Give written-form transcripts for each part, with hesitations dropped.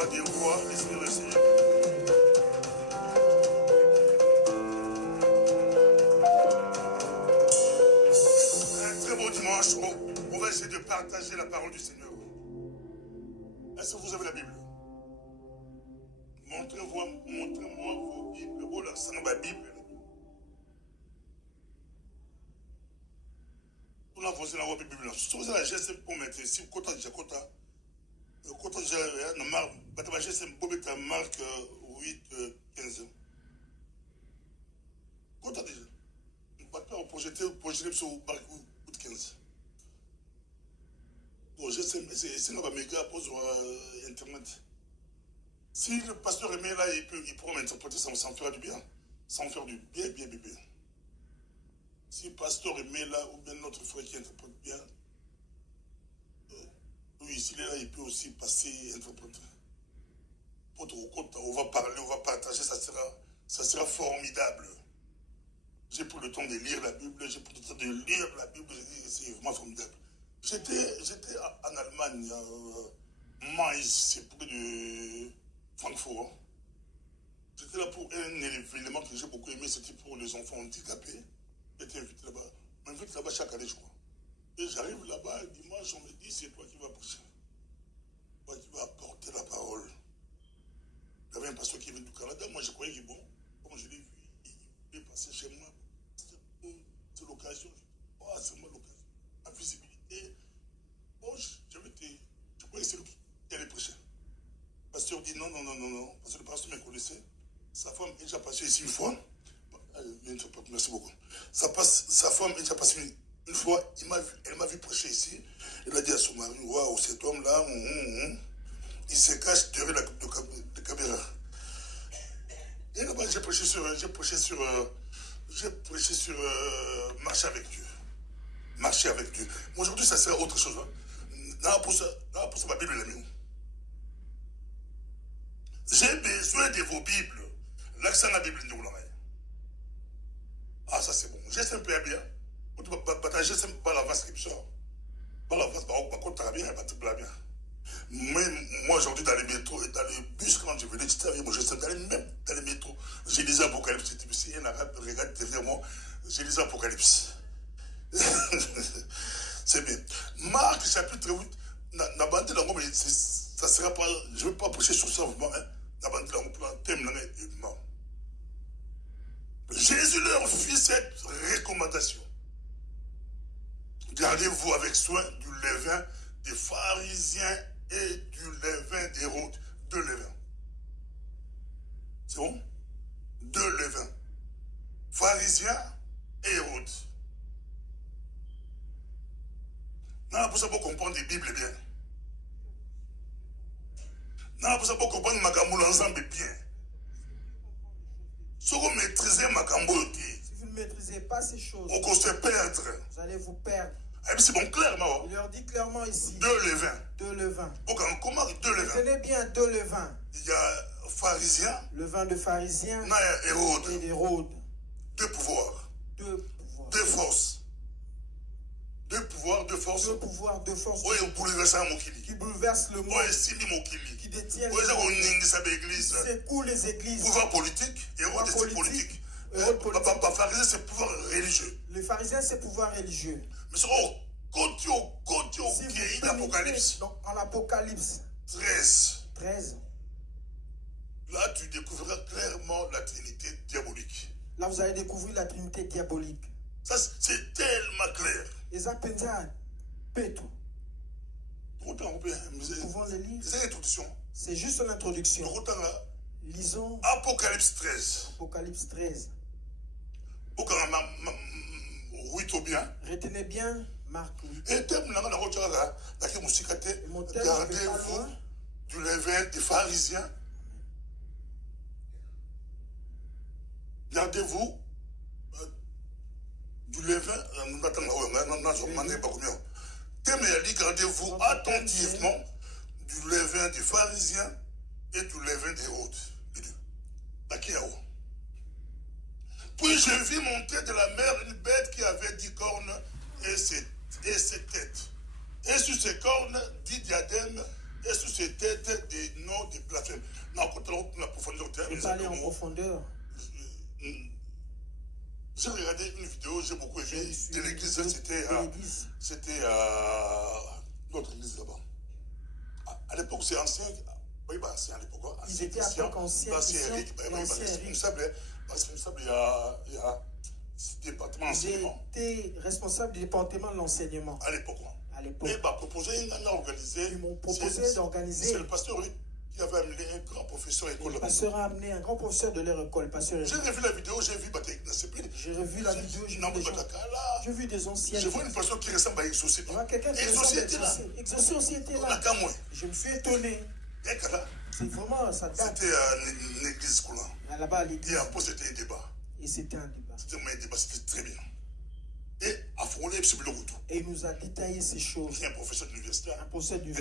roi des rois et Seigneur des seigneurs. Un très beau dimanche, on va essayer de partager la parole du Seigneur. Est-ce que vous avez la Bible? Montrez-moi vos Bibles. Oh là, c'est ma Bible. Vous la voici dans la Bible. Si vous avez la GSM pour mettre ici, Kota déjà Kota. Kota déjà, la GSM pour mettre Marc 8, 15. Kota déjà. Vous projetez sur Marc 8, 15. Bon, GSM, c'est là, méga pose sur Internet. Si le pasteur aimé là, il pourra m'interpréter sans faire du bien. Sans faire du bien. Si le pasteur aimé là, ou bien notre frère qui interprète bien, oui, s'il est là, il peut aussi passer et interpréter. On va parler, on va partager, ça sera formidable. J'ai pris le temps de lire la Bible, c'est vraiment formidable. J'étais en Allemagne, Mainz, c'est près de Francfort. Hein. J'étais là pour un événement que j'ai beaucoup aimé, c'était pour les enfants handicapés. J'étais invité là-bas. On m'invite là-bas chaque année, je crois. Et j'arrive là-bas, dimanche, on me dit, c'est toi qui vas prêcher. Toi qui vas apporter la parole. Il y avait un pasteur qui venait du Canada, moi je croyais qu'il est bon. Comme je l'ai vu, il est passé chez moi. C'est l'occasion. Oh, c'est moi l'occasion. La visibilité. Oh, je croyais que c'est lui qui allait prêcher. Le pasteur dit non. Parce que le pasteur me connaissait. Sa femme est déjà passée ici une fois. Merci beaucoup. Sa femme est déjà passée une fois. Elle m'a vu prêcher ici. Elle a dit à son mari, waouh, cet homme-là, il se cache derrière la caméra. Et là-bas, j'ai prêché sur marcher avec Dieu. Marcher avec Dieu. Mais aujourd'hui, ça sert à autre chose. Là, pour ça, ma Bible est la mienne. J'ai besoin de vos Bibles. L'accent de la Bible, nous l'avons. Ah, ça c'est bon. J'ai un peu bien. J'ai un peu la inscription. Mais moi aujourd'hui dans les métros et dans les bus, quand je venais, j'étais avec moi, même dans les métros, j'ai lisé Apocalypse. Si un arabe regarde derrière moi, j'ai lisé Apocalypse. C'est bien. Marc chapitre 8, ça sera pas, je ne vais pas prêcher sur ça, Jésus leur fit cette recommandation. Gardez-vous avec soin du levain des pharisiens et du levain d'Hérode. 2 levains. C'est bon? 2 levains. Pharisiens et Hérode. Non, pour ça, pour comprendre les Bibles bien. Non, pour ça, pour comprendre Makambo ensemble bien. Si vous maîtrisez Makambo, si vous ne maîtrisez pas ces choses, on se perdre. Vous allez vous perdre. C'est bon, clairement. Il leur dit clairement ici. 2 levains. 2 levains. Comment 2 levains? Tenez bien 2 levains. Il y a pharisiens. Levain de pharisiens. Hérode. Et d'Hérode. 2 pouvoirs. 2 pouvoirs. 2 forces. 2 pouvoirs, 2 forces. 2 pouvoirs, 2 forces. Qui bouleverse le monde. Qui détient le monde. Qui secoue les églises. Pouvoir politique. Hérode, c'est politique. Pharisiens, c'est pouvoir religieux. Les pharisiens, c'est pouvoir religieux. Mais c'est l'Apocalypse. En Apocalypse 13. Là, tu découvriras clairement la Trinité diabolique. Là, vous allez découvrir la Trinité diabolique. Ça, c'est tellement clair. Nous pouvons le lire. C'est juste l'introduction. Lisons Apocalypse 13. Apocalypse 13. Retenez bien Marc 8. Et gardez-vous du levain des pharisiens. Gardez-vous du levain. Gardez-vous attentivement du levain des pharisiens et du levain d'Hérode. Puis je vis monter de la mer une bête qui avait 10 cornes et 7 têtes. Et sur ses cornes 10 diadèmes et sur ses têtes des noms des blasphèmes. Non, quand on a profondeur, je vais parler en profondeur. J'ai regardé une vidéo, j'ai beaucoup aimé, de l'église, c'était à notre église là-bas. À l'époque, c'est ancien. Oui, bah, c'est à l'époque. Ils étaient à l'époque ancien. Eric, responsable, il y a département d'enseignement. Ils étaient responsables du département de l'enseignement. À l'époque. À l'époque. Et bah, ils m'ont proposé d'organiser. C'est le pasteur, oui, qui avait amené un grand professeur à l'école. Le pasteur a amené un grand professeur de leur école. J'ai revu la vidéo, j'ai vu j'ai revu la vidéo, j'ai vu des anciens. Je vois une personne qui ressemble à Exaucé. Quelqu'un qui ressemble à Exaucé. Exaucé aussi était là. Je me suis étonné. C'est vraiment, ça date. C'était une église là-bas à l'église. Et après, c'était un débat. Et c'était un débat. C'était très bien. Et à Frolé, et il nous a détaillé ces choses. Il est un professeur d'université. Un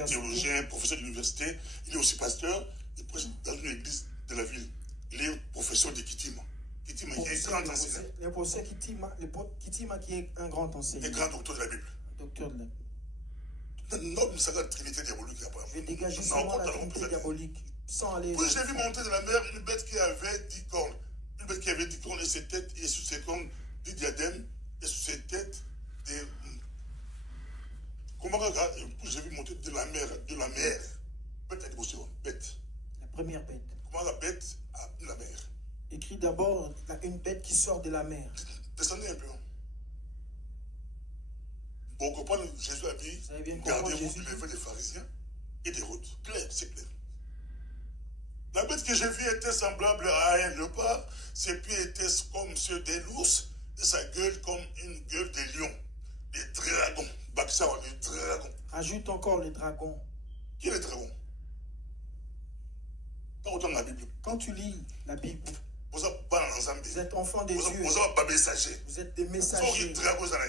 théologien, professeur d'université. Il est aussi pasteur. Il prêche dans une église de la ville. Il est professeur de Kitima. Kitima, qui est un grand enseignant. Le professeur Kitima, qui est un grand enseignant. Et grand docteur de la Bible. Docteur de la Bible. Notre trinité diabolique. Je dégage justement la trinité diabolique. Sans aller. Puis j'ai vu monter de la mer une bête qui avait 10 cornes. Une bête qui avait 10 cornes et ses têtes, et sous ses cornes, des diadèmes, et sous ses têtes, des. Comment j'ai vu monter de la mer. Bête, bête. La première bête. Comment la bête a la mer? Écrit d'abord une bête qui sort de la mer. Descendez un peu. Pour comprendre, Jésus a dit, gardez-vous du levain des pharisiens et des routes. Clair, c'est clair. La bête que j'ai vue était semblable à un léopard, ses pieds étaient comme ceux des l'ours, et sa gueule comme une gueule des lions. Des dragons. Baksa, les dragons. Ajoute encore les dragons. Qui est le dragon? Pas autant la Bible. Quand tu lis la Bible, vous êtes enfant des dieux. Vous êtes des messagers.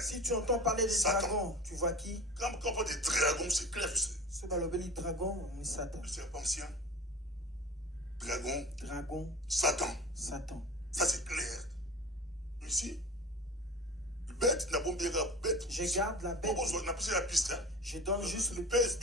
Si tu entends parler des dragons, tu vois qui? Quand on parle des dragons, c'est clair. Ce balobeli dragon, c'est Satan. Le serpent ancien. Dragon. Satan. Ça c'est clair. Ici, bête n'a pas bien bête. Je garde la bête. On a poussé la piste. Je donne juste le bête.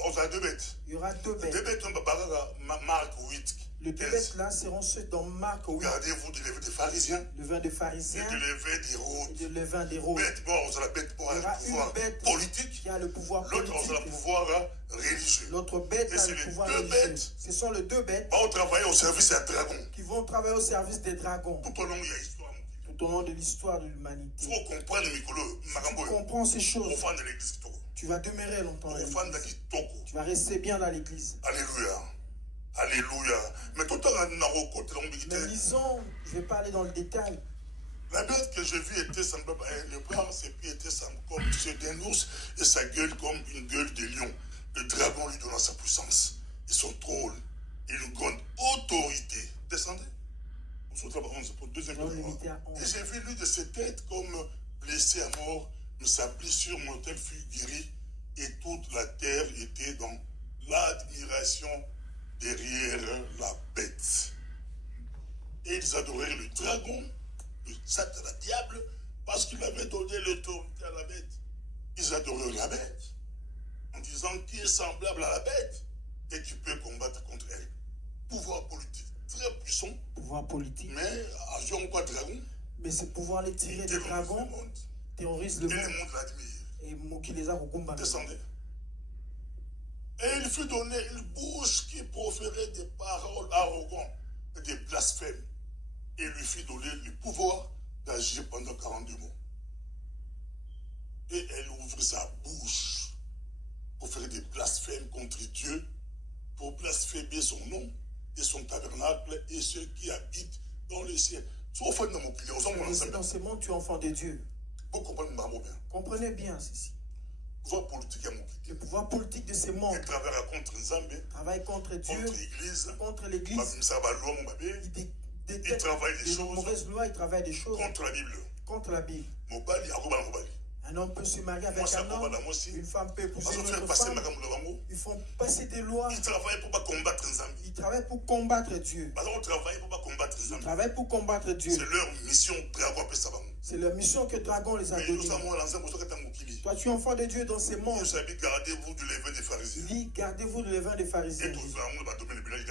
On a deux bêtes. Il y aura deux bêtes. Deux bêtes, on va Marc 8. Les deux bêtes là seront ceux dans Marc 8. Gardez-vous du levain des pharisiens. Le vin des pharisiens. Et du levain des routes. Et du levain des routes. Bête, bon, on a la bête pour il y aura une bête politique. Qui a le pouvoir politique. L'autre, on a le pouvoir religieux. L'autre bête a le pouvoir religieux. Ce sont les deux bêtes. Vont travailler au service des dragons. Qui vont travailler au service des dragons. Tout au long, il y a l'histoire. Tout au long de l'histoire de l'humanité. Il faut comprendre, Mikolo. Tu comprends ces choses. Au de l'église. Tu vas demeurer longtemps à l'église. Tu vas rester bien dans l'église. Alléluia. Mais tout mais disons, je ne vais pas aller dans le détail. La bête que j'ai vue était semblable à un léopard, ses pieds étaient comme ceux d'un ours, et sa gueule comme une gueule de lion. Le dragon lui donna sa puissance, et son trône, et une grande autorité. Descendez. On se retrouve pour deuxième fois. Et j'ai vu lui de ses têtes comme blessé à mort, mais sa blessure mortelle fut guérie, et toute la terre était dans l'admiration derrière la bête. Et ils adorèrent le dragon, le Satan, le diable, parce qu'il avait donné l'autorité à la bête. Ils adorèrent la bête, en disant qui est semblable à la bête et qui peut combattre contre elle. Pouvoir politique très puissant. Pouvoir politique. Mais avions quoi dragon? Mais c'est pouvoir les tirer des dragons, terrorise le monde. Et le monde l'admire. Et qui les a recombattus. Descendez. Et il fut donné une bouche qui proférait des paroles arrogantes et des blasphèmes. Et il lui fit donner le pouvoir d'agir pendant 42 mois. Et elle ouvre sa bouche pour faire des blasphèmes contre Dieu, pour blasphémer son nom et son tabernacle et ceux qui habitent dans le ciel. Dans ce monde, tu es enfant de Dieu. Vous comprenez bien. Comprenez bien ceci. Le pouvoir politique de ce monde travaille contre Dieu, contre l'Église. Il travaille des choses. Mauvaises lois, il travaille des choses contre la Bible. Un homme peut se marier avec un homme, une femme peut épouser une autre femme. Ils font passer des lois. Ils travaillent pour pas combattre Nzambi. Ils travaillent pour combattre Dieu. Ils travaillent pour pas combattre Nzambi. Ils travaillent pour combattre Dieu. C'est leur mission, Dragon. C'est leur mission que Dragon les a donnée. Toi, tu es enfant de Dieu dans ces mondes. Gardez-vous du levain des pharisiens. Il dit, gardez-vous du levain des pharisiens.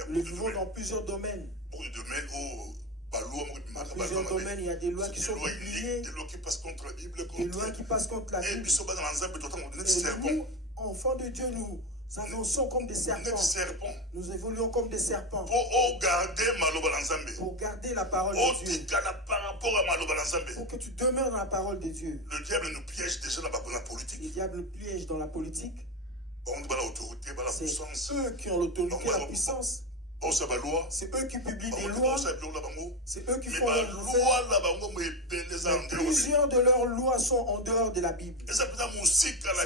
Nous vivons dans plusieurs domaines. Beaucoup de domaines où... Dans plusieurs domaines, il y a des lois qui sont publiées. Des lois qui passent contre la Bible. Des lois qui passent contre la Bible. Et nous, enfants de Dieu, nous avançons comme des serpents. Nous évoluons comme des serpents. Pour garder la parole de Dieu. Pour que tu demeures dans la parole de Dieu. Le diable nous piège déjà dans la politique. Le diable nous piège dans la politique. C'est eux qui ont l'autorité, la puissance. C'est eux qui publient des lois. C'est eux qui font leurs lois. Plusieurs de leurs lois sont en dehors de la Bible. C'est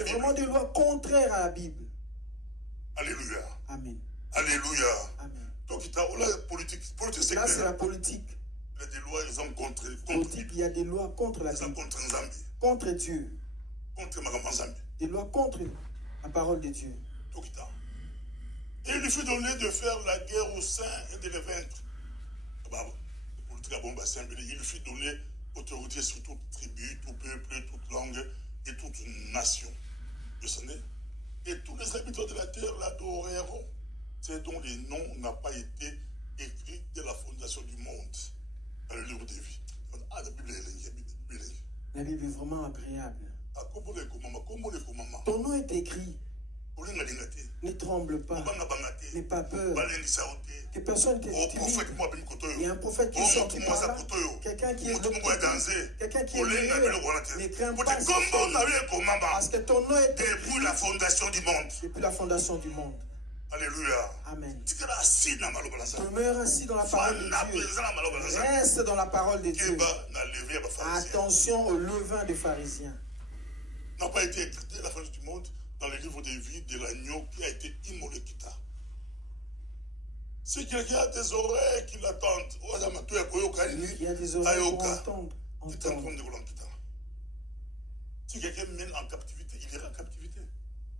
vraiment des lois contraires à la Bible. Alléluia. Amen. Alléluia. Amen. Donc, là, politique, c'est là, c'est la politique. Il y a des lois, ils ont contre politique, il y a des lois contre la Bible. Contre Dieu. Contre des lois contre la parole de Dieu. Et il lui fut donné de faire la guerre aux saints et de les vaincre. Il lui fut donné autorité sur toute tribu, tout peuple, toute langue et toute nation. Et tous les habitants de la terre l'adoreront. C'est dont les noms n'ont pas été écrits dès la fondation du monde dans le livre des vies. Ah, la Bible est la Bible est vraiment agréable. Ton nom est écrit. Ne tremble pas. N'aie pas peur. Que personne ne t'intimide. Il y a un prophète qui est sorti par là. Quelqu'un qui est bloqué. Quelqu'un qui est lié. Ne crains pas. Parce que ton nom est écrit. Depuis la fondation du monde. Depuis la fondation du monde. Alléluia. Amen. Demeure assis dans la parole de Dieu. Reste dans la parole de Dieu. Attention au levain des pharisiens. N'a pas été écrit dès la fin du monde dans le livre des vies de l'agneau qui a été immolé Kita. Si quelqu'un a des oreilles qui l'attendent, il y a des oreilles pour entendre. Si quelqu'un mène en captivité, il ira en captivité.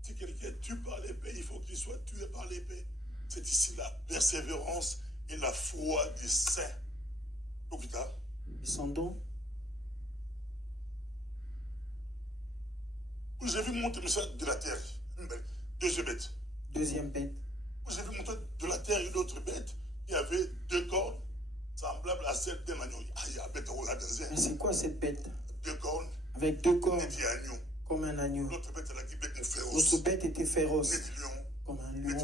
Si quelqu'un tue par l'épée, il faut qu'il soit tué par l'épée. C'est ici la persévérance et la foi des saints. Descendons. Vous avez vu monter de la terre. Deuxième bête. Deuxième bête. Vous avez vu monter de la terre une autre bête. Il y avait deux cornes semblables à celle d'un agneau. Mais c'est quoi cette bête? Deux cornes. Avec deux cornes. Comme un agneau. L'autre bête était féroce. Comme un lion.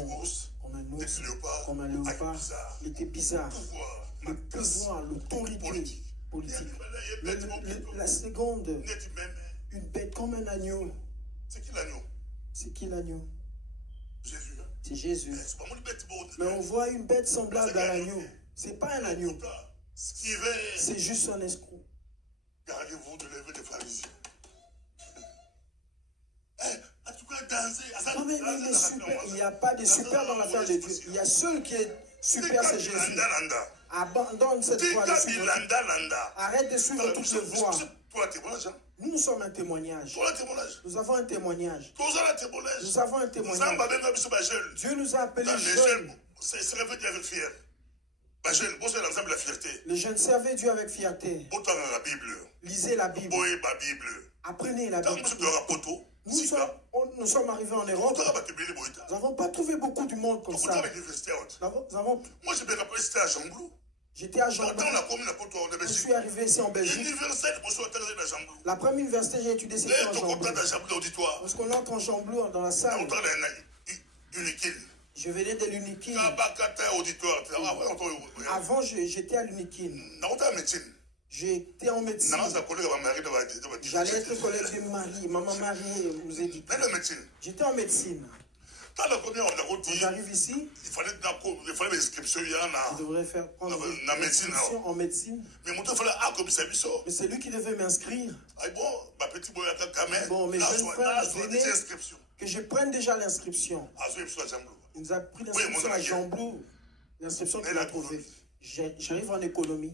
Comme un ours. Comme un léopard. Il était bizarre. Le pouvoir, l'autorité politique. La seconde. Une bête comme un agneau. C'est qui l'agneau? C'est qui l'agneau? Jésus. C'est Jésus. Mais on voit une bête semblable à l'agneau. C'est pas un agneau. C'est juste un escroc. Gardez-vous de lever des pharisiens. Il n'y a pas de super dans l'affaire de Dieu. Il y a seul qui est super, c'est Jésus. Abandonne cette voie. Arrête de suivre toutes les voies. Nous sommes un témoignage. Nous avons un témoignage. Nous avons un témoignage. Dieu nous a appelés jeunes. Les jeunes servaient Dieu avec fierté. Lisez la Bible. Apprenez la Bible. Nous sommes arrivés en Europe. Nous n'avons pas trouvé beaucoup du monde comme ça. Moi, je me rappelle, c'était à Jamblou. J'étais à Jamblou. Je suis arrivé ici en Belgique. La première université, j'ai étudié, c'était en Jamblou. Lorsqu'on entre en Jamblou, dans la salle, je venais de l'Unikin. Avant, j'étais à l'Unikin. J'étais en médecine. J'allais être collègue de Marie. Maman Marie nous a dit. J'étais en médecine. Quand j'arrive ici, il fallait des inscriptions. Je devrais prendre une inscription en médecine. Mais c'est lui qui devait m'inscrire. Bon, mes jeunes frères venaient que je prenne déjà l'inscription. Il nous a pris l'inscription à Jamblou. L'inscription qu'il a trouvée. J'arrive en économie.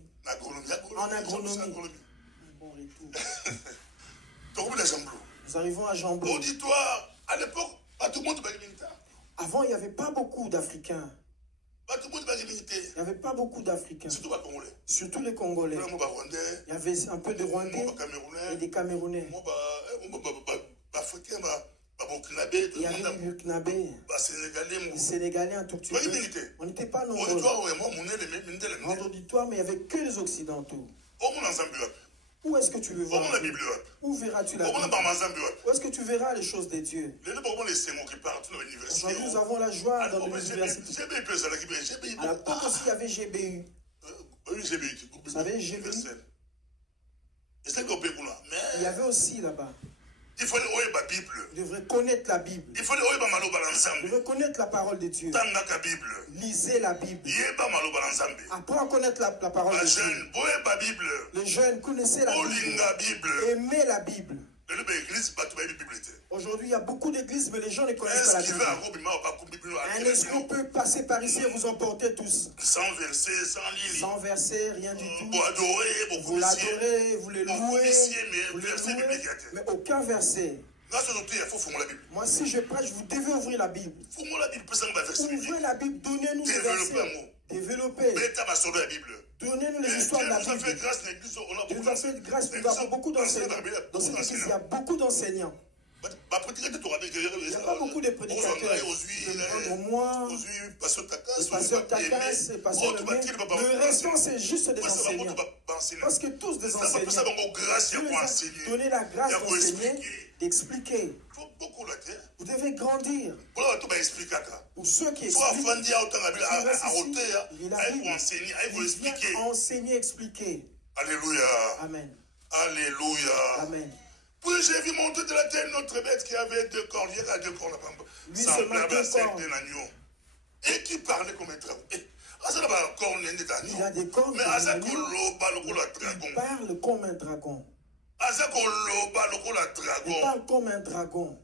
En agronomie. Bon retour. Nous arrivons à Jamblou. Auditoire, à l'époque, tout le monde va militaire. Avant, il n'y avait pas beaucoup d'Africains. Tout le monde va militaire. Il n'y avait pas beaucoup d'Africains. Surtout les Congolais. Il y avait un peu de Rwandais et des Camerounais. Il y avait les Burkinabés, les Sénégalais un tout petit peu. On n'était pas nombreux. En auditoire, mais il n'y avait que les Occidentaux. Où est-ce que tu veux voir? Où verras-tu la Bible? Où est-ce que tu verras les choses de Dieu? Aujourd'hui, nous avons la joie dans l'université. À l'époque aussi, il y avait GBU. Vous savez, GBU? Il y avait aussi là-bas. Il faut la Bible. Tu devrais connaître la Bible. Il faut le Tu devrais connaître la parole de Dieu. Lisez la Bible. Apprends à connaître la parole de Dieu. Les jeunes, connaissez la Bible. Aimez la Bible. Aujourd'hui, il y a beaucoup d'églises, mais les gens ne connaissent pas la Bible. Un escroc peut passer par ici et vous emporter tous. Sans verset, sans ligne. Sans verset, rien du tout. Vous l'adorez, vous le louez, mais aucun verset. Moi, si je prêche, vous devez ouvrir la Bible. Ouvrez la Bible, donnez-nous des versets. Développez. Donnez-nous les histoires de la Bible. Dieu nous a fait grâce, nous avons beaucoup d'enseignants. Dans cette église, il y a beaucoup d'enseignants. Il n'y a pas beaucoup de prédicateurs. Moi, le pasteur Takas, le pasteur Lemay. Le restant, c'est juste des enseignants. Parce que tous des enseignants. Dieu nous a donné la grâce d'enseigner, d'expliquer. Vous devez grandir. Pour ceux qui expliquent, il vient enseigner, expliquer. Alléluia. Amen. Alléluia. Amen. Puis j'ai vu monter de la terre notre bête qui avait 2 cornes. Il y a 2 cornes, semblable à celle d'un agneau. Et qui parlait comme un dragon. Il a des cornes. Mais il parle comme un dragon. Il parle comme un dragon.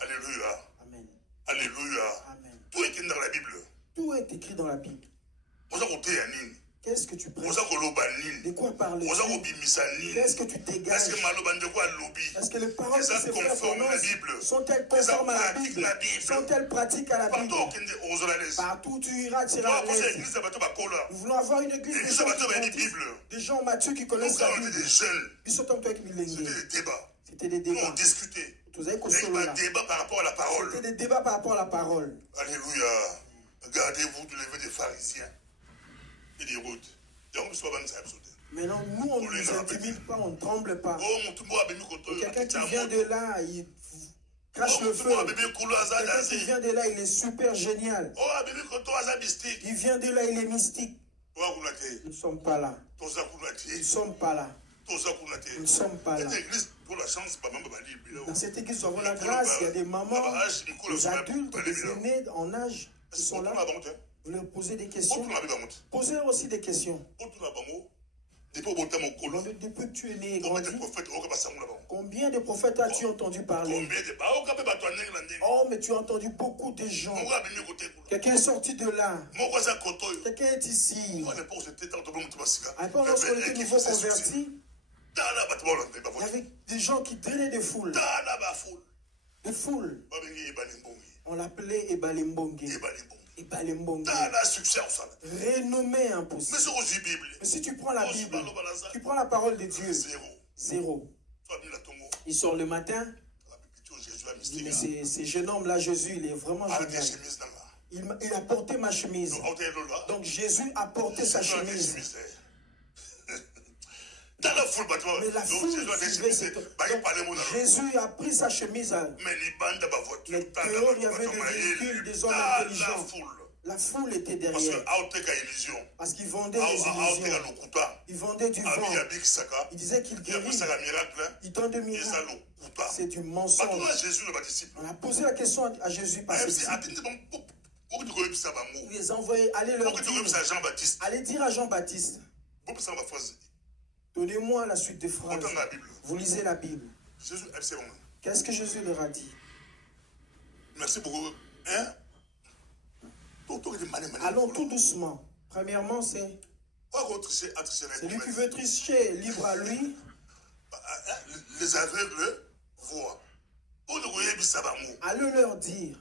Alléluia. Amen. Alléluia. Amen. Tout est écrit dans la Bible. Tout est écrit dans la Bible. Qu'est-ce que tu prêches? De quoi parler? Qu'est-ce que tu dégages? Est-ce que les paroles que ces frères prononcent sont-elles conformes à la Bible? Sont-elles pratiques à la Bible? Partout où tu iras, tu iras à l'aise. Nous voulons avoir une église des gens matures qui connaissent la Bible. Ils sont comme toi qui C'était des débats. On discutait. C'était des débats par rapport à la parole. C'était des débats par rapport à la parole. Alléluia. Gardez-vous de lever des pharisiens et des routes. Maintenant, nous, on ne nous intimide pas, on ne tremble pas. Quelqu'un qui vient de là, il crache le feu. Quelqu'un qui vient de là, il est super génial. Il vient de là, il est mystique. Nous ne sommes pas là. Nous ne sommes pas là. Nous ne sommes pas là. Dans cette église, nous avons la grâce. Il y a des mamans, des adultes, des aînés en âge qui sont là. Vous leur posez des questions. Posez-leur aussi des questions. Depuis que tu es né et grandi, combien de prophètes as-tu entendu parler? Oh, mais tu as entendu beaucoup de gens. Quelqu'un est sorti de là. Quelqu'un est ici. À part lorsqu'on était nouveau converti, il y avait des gens qui drainaient des foules. Des foules. On l'appelait Ebalembongue. Renommé impossible. Mais si tu prends la Bible, tu prends la parole de Dieu, zéro. Il sort le matin, il dit, mais ce jeune homme-là, Jésus, il est vraiment génial. Il a porté ma chemise. Donc Jésus a porté sa chemise. Dans la foule, mais la foule Jésus a pris sa chemise. Mais dehors, il y avait des véhicules, des hommes intelligents. La foule était derrière. Parce qu'ils vendaient des illusions. Ils vendaient du vent. Ils disaient qu'ils guérissent. Ils donnent des miracles. C'est du mensonge. On a posé la question à Jésus par ceci. Il les a envoyés, allez leur dire. Allez dire à Jean-Baptiste. Donnez-moi la suite des phrases. Vous lisez la Bible. Qu'est-ce que Jésus leur a dit? Merci beaucoup. Hein? Allons tout doucement. Premièrement, c'est celui qui veut tricher, libre à lui. Les aveugles voient. Allez leur dire.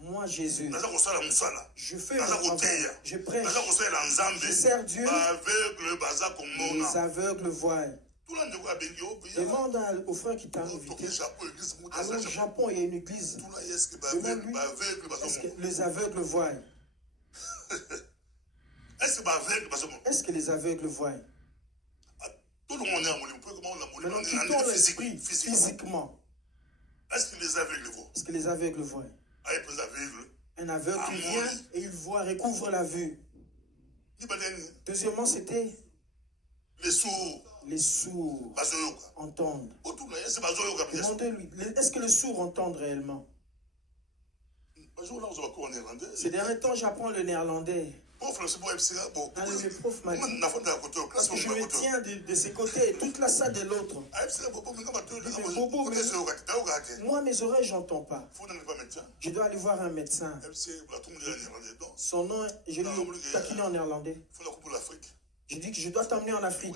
Moi, Jésus, je fais mon travail, je prêche, je sers Dieu, les aveugles voient. Demande au frère qui t'a invité. Allons au Japon, il y a une église. Demande-lui, est-ce que les aveugles voient? Est-ce que les aveugles voient? Maintenant, quittons l'esprit physiquement. Est-ce que les aveugles voient? Est-ce que les aveugles voient? Un aveugle qui vient et il voit, recouvre la vue. Deuxièmement, c'était les sourds. Les sourds entendent. Demandez-lui, est-ce que les sourds entendent réellement? Ces derniers temps, j'apprends le néerlandais. Un de mes profs m'a dit, parce que je me tiens de ses côtés et toute la salle de l'autre. Moi, mes oreilles, j'entends pas. Je dois aller voir un médecin. Son nom, je lui ai taquiné en néerlandais. Je dis que je dois t'emmener en Afrique.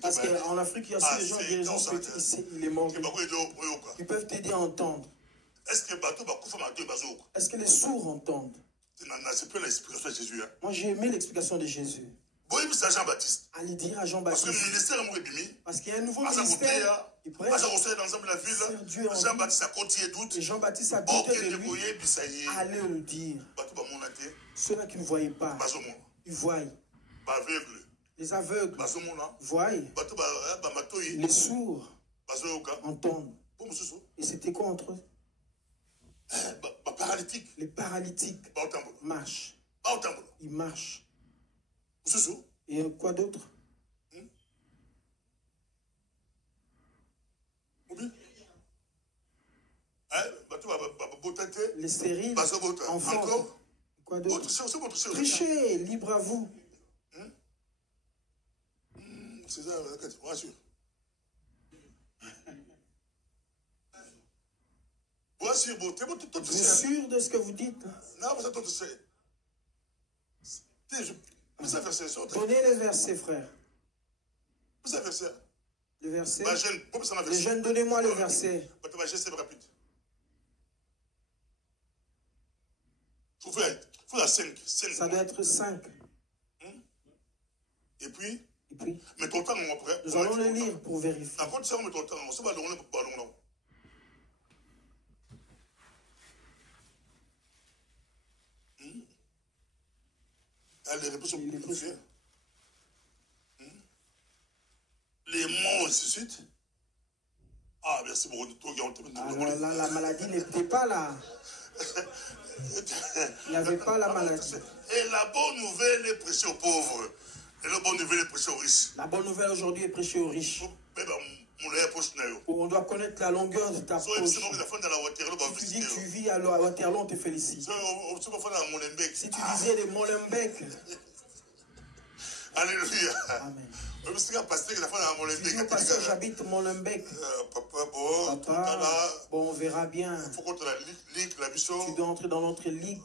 Parce qu'en Afrique, il y a aussi des gens qui guérison spirituelle. Il est mort. Ils peuvent t'aider à entendre. Est-ce que les sourds entendent? Moi, j'ai aimé l'explication de Jésus. Allez dire à Jean-Baptiste. Parce qu'il y a un nouveau ministère. Il prêche. Dieu et Jean-Baptiste a douté de lui. Allez le dire. Ceux-là qui ne voyaient pas, ils voient. Les aveugles voient. Les sourds entendent. Et c'était quoi entre eux? Les paralytiques marchent. Ils marchent. Et quoi d'autre? Les stériles enfantent. Quoi d'autre? Prêchez, libre à vous. C'est ça, bien sûr. Vous êtes sûr de ce que vous dites? Donnez les versets, frère. Les versets. Les jeunes, donnez-moi le verset. Ça doit être 5. Et puis, nous allons le lire pour vérifier. Les mots suscitent. Ah, merci beaucoup. Alors là, la maladie n'était pas là. Il n'y avait pas la maladie. Et la bonne nouvelle est prêchée aux pauvres. Et la bonne nouvelle est prêchée aux riches. La bonne nouvelle aujourd'hui est prêchée aux riches. On doit connaître la longueur de ta poche. Si tu dis que tu vis à Waterloo, on te félicite. Si tu disais les Molenbeek. Alléluia. Amen. Si je pasteur, j'habite Molenbeek. Papa, bon, on verra bien. Tu dois entrer dans notre ligue.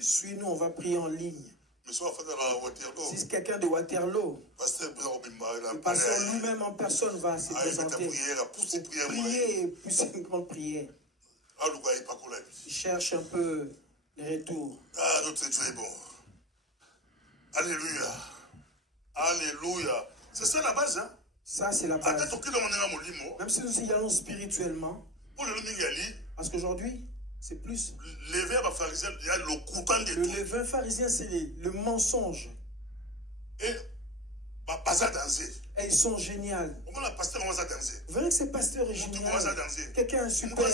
Suis-nous, on va prier en ligne. Si c'est quelqu'un de Waterloo, le pasteur lui-même en personne va se présenter. Prier, pousser une grande prière. Il cherche un peu les retours. Ah, notre Dieu est bon. Alléluia. Alléluia. C'est ça la base, hein? Ça, c'est la base. Même si nous y allons spirituellement, parce qu'aujourd'hui, c'est plus. Le levain pharisien, c'est le mensonge. Et ils sont géniaux. Vous verrez que ce pasteur est génial. Quelqu'un est super.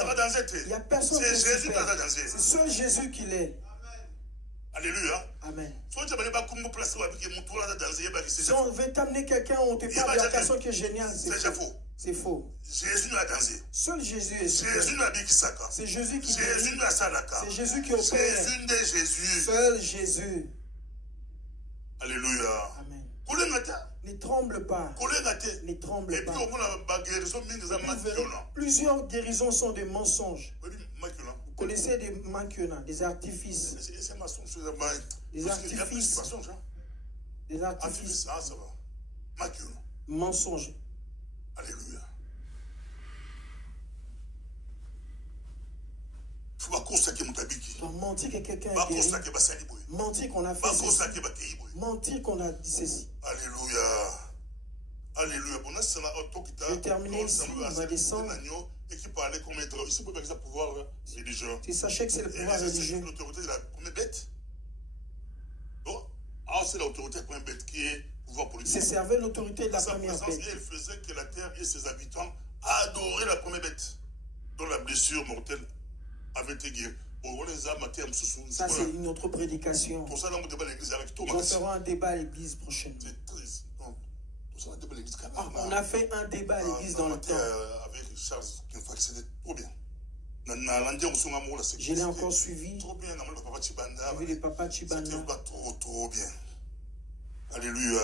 Il n'y a personne qui est super. C'est seul Jésus qui l'est. Alléluia. Amen. Si on veut t'amener quelqu'un, on te parle de la personne qui est géniale. C'est faux. C'est faux. Jésus n'a dansé. Seul Jésus est super. C'est Jésus qui C'est Jésus qui opère. Seul Jésus. Alléluia. Amen. Ne tremble pas. Ne tremble pas. Plusieurs guérisons sont des mensonges. Vous connaissez des mancuna, des artifices. Des artifices. Des artifices. Mensonges. Alléluia. mentir que quelqu'un est guéri. Mentir qu'on a fait ceci. Mentir qu'on a dit ceci. Alléluia. Alléluia. Je vais terminer ici, on va descendre. Et qui parlait comme être. Ici, pour le pouvoir religieux. Tu sachez que c'est le pouvoir religieux. C'est l'autorité de la première bête. Donc, c'est l'autorité de la première bête qui est pouvoir politique. C'est servait l'autorité de la première bête. Et elle faisait que la terre et ses habitants adoraient la première bête, dont la blessure mortelle avait été guérie. Ça, c'est une autre prédication. Nous ferons un débat à l'église prochaine. C'est triste. On a fait un débat à l'église dans le temps. Avec Charles, c'était trop bien. Je l'ai encore suivi. Trop bien. J'ai vu les papas Chibanda. C'était pas trop bien. Alléluia.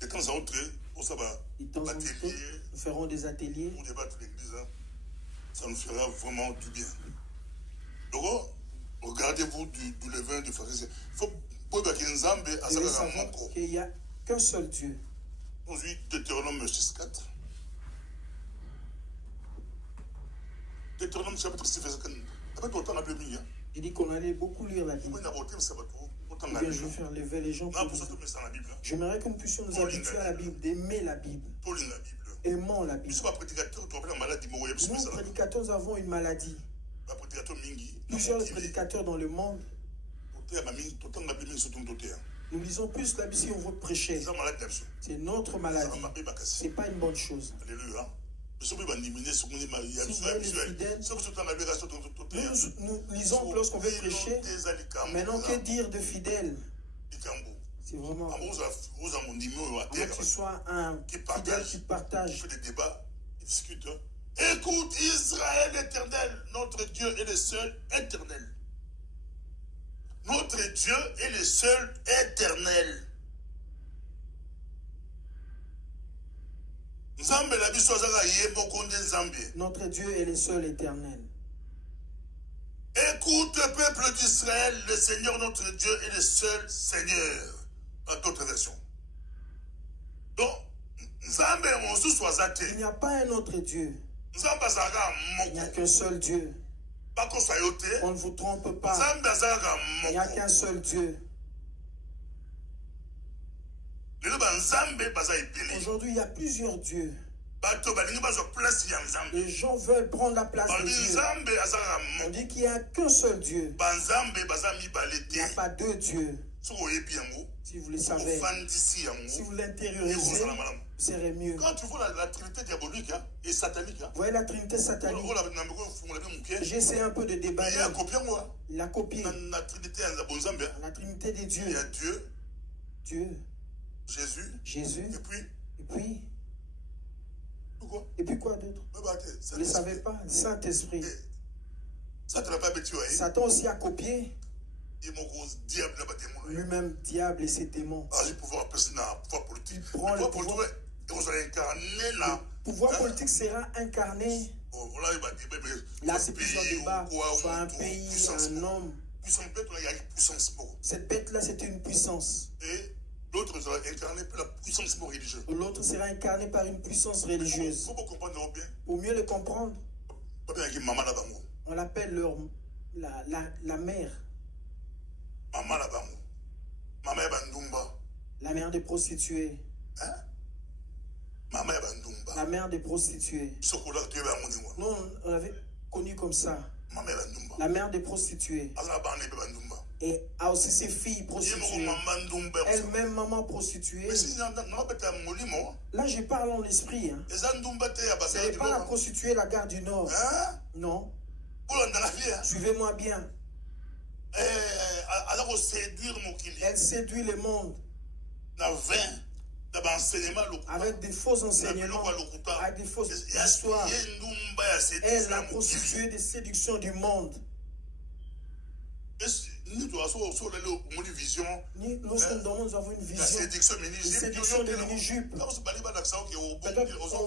Et quand ça rentre, nous ferons des ateliers. Pour débattre l'église, ça nous fera vraiment du bien. Donc, regardez-vous du levain du pharisien. Il faut savoir qu'il n'y a qu'un seul Dieu. On lit Deutéronome 6.4. Deutéronome chapitre 6, verset 4. Il dit qu'on allait beaucoup lire la Bible. Je vais faire lever les gens. J'aimerais que nous puissions nous habituer à la Bible, d'aimer la Bible. Aimons la Bible. Nous, prédicateurs, avons une maladie. Plusieurs prédicateurs dans le monde. Nous lisons plus la Bible si on veut prêcher. C'est notre maladie. Ce n'est pas une bonne chose. Alléluia. Si vous voyez les fidèles, nous lisons lorsqu'on veut prêcher. Maintenant, que dire de fidèles? C'est vraiment. À moins que tu sois un fidèle qui partage. Fait des débats, qui discute. Écoute Israël éternel, notre Dieu est le seul éternel. Notre Dieu est le seul éternel. Notre Dieu est le seul éternel. Écoute, peuple d'Israël, le Seigneur notre Dieu est le seul Seigneur. Dans d'autres versions. Donc, il n'y a pas un autre Dieu. Il n'y a qu'un seul Dieu. On ne vous trompe pas. Il n'y a qu'un seul Dieu. Aujourd'hui, il y a plusieurs dieux. Les gens veulent prendre la place de Dieu. On dit qu'il n'y a qu'un seul Dieu. Il n'y a pas deux dieux. Si vous le savez, si vous l'intériorisez, serait mieux. Quand tu vois la trinité diabolique et satanique, vous voyez la trinité satanique, j'ai essayé un peu de débattre. Il a copié. La trinité des dieux. Il y a Dieu, Jésus, et puis quoi d'autre? Vous ne le savez pas? Saint-Esprit. Satan aussi a copié. Lui-même, diable et ses démons. Il prend le pouvoir. Le pouvoir politique sera incarné. Là, c'est plusieurs débats. Soit un pays, un homme. Cette bête-là, c'était une puissance. Et l'autre sera incarné par la puissance religieuse. L'autre sera incarné par une puissance religieuse. Pour mieux le comprendre, on l'appelle la mère. La mère des prostituées. Hein? La mère des prostituées. Non, on l'avait connue comme ça. La mère des prostituées. Et a aussi ses filles prostituées. Elle-même, maman prostituée. Là, je parle en l'esprit. Hein. Ce n'est pas la prostituée, la gare du Nord. Hein? Non. Suivez-moi bien. Elle séduit le monde. Avec des faux enseignements, avec des fausses histoires. Elle, la prostituée des séductions du monde. Lorsque nous avons une vision, une séduction de mini-jupe. On